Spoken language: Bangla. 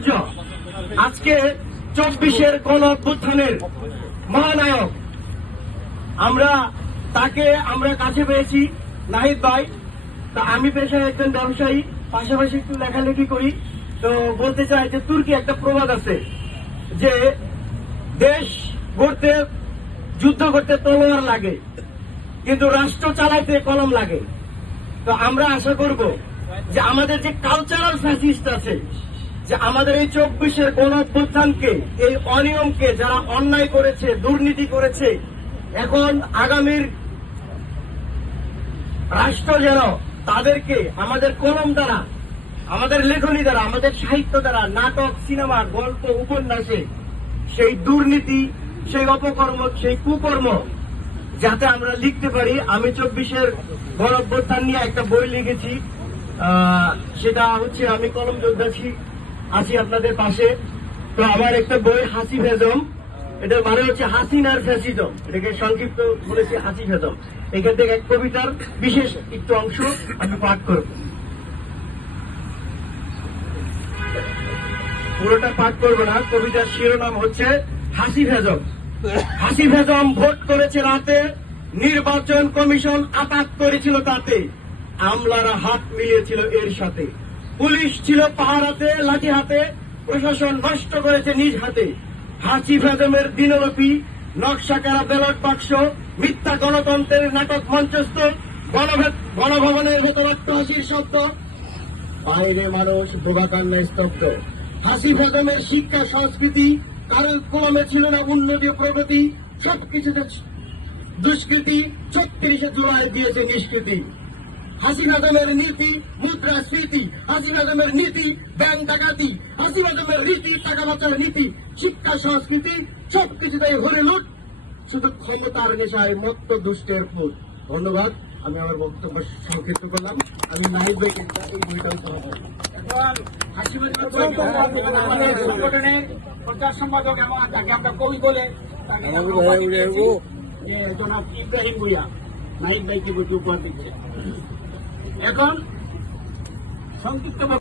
সূর্য, আজকে 24-এর গণ অভ্যুত্থানের মহানায়ক। তাকে আমরা কাছে পেয়েছি, নাহিদ ভাই। তা আমি পেশায় একজন ব্যবসায়ী, পাশাপাশি একটু লেখালেখি করি। তো বলতে চাই যে তুর্কি একটা প্রবাদ আছে যে দেশ গড়তে, যুদ্ধ করতে তলোয়ার লাগে, কিন্তু রাষ্ট্র চালাইতে কলম লাগে। তো আমরা আশা করব যে আমাদের যে কালচারাল ফ্যাসিস্ট আছে, যে আমাদের এই 24-এর গণ অভ্যুত্থানকে, এই অনিয়মকে, যারা অন্যায় করেছে, দুর্নীতি করেছে, এখন আগামীর রাষ্ট্র যেন তাদেরকে আমাদের কলম দ্বারা, আমাদের লেখনী দ্বারা, আমাদের সাহিত্য দ্বারা, নাটক, সিনেমা, গল্প, উপন্যাসে সেই দুর্নীতি, সেই অপকর্ম, সেই কুকর্ম যাতে আমরা লিখতে পারি। আমি 24-এর গণ অভ্যুত্থান নিয়ে একটা বই লিখেছি, সেটা হচ্ছে আমি কলম যোদ্ধা আছি আপনাদের পাশে। তো আমার একটা বই হাসি ফেজম, এটার মানে হচ্ছে হাসিনার ফ্যাসিজম, এটাকে সংক্ষিপ্ত বলেছি হাসি ফেজম। এখান থেকে এক কবিতার বিশেষ একটু অংশ আমি পাঠ করব। পুরোটা পাঠ করবো না, কবিতার শিরোনাম হচ্ছে হাসি ফেজম। হাসি ফেজম ভোট করেছে রাতে, নির্বাচন কমিশন আপাত করেছিল তাতে, আমলারা হাত মিলিয়েছিল এর সাথে, পুলিশ ছিল পাহারাতে লাঠি হাতে, প্রশাসন নষ্ট করেছে নিজ হাতে। হাসি ফেজমের দিনব্যাপী নকশা করা ব্যালট বাক্স, মিথ্যা গণতন্ত্রের নাটক মঞ্চস্থ, গণভবনের ভেতর হাসির শব্দ, বাইরে মানুষ বোগাকান্নায় স্তব্ধ। হাসি ফেজমের শিক্ষা সংস্কৃতি, কারো কলমে ছিল না উন্নতি ও প্রগতি, সবকিছুতে দুষ্কৃতি, 36শে জুলাই দিয়েছে নিষ্কৃতি। হাসি ফেজমের নীতি মুদ্রাস্ফীতি, হাসি ফেজমের নীতি ব্যাংক ডাকাতি, হাসি ফেজমের রীতি টাকা বাঁচার নীতি, শিক্ষা সংস্কৃতি সবকিছুতেই হরে লুট, শুধু ক্ষমতার নেশায় মত্ত দুষ্টের ফুট। ধন্যবাদ, আমি আমার বক্তব্য সংক্ষিপ্ত করলাম। আমি নাহিদ ভাইকে এই বইটাও পড়াবো। সংগঠনের প্রচার সম্পাদক এবং তাকে আমরা কবি বলে তাকে জনাব ইব্রাহিম ভুইয়া নাহিদ ভাইকে বইটি উপহার দিচ্ছে। এখন সংক্ষিপ্ত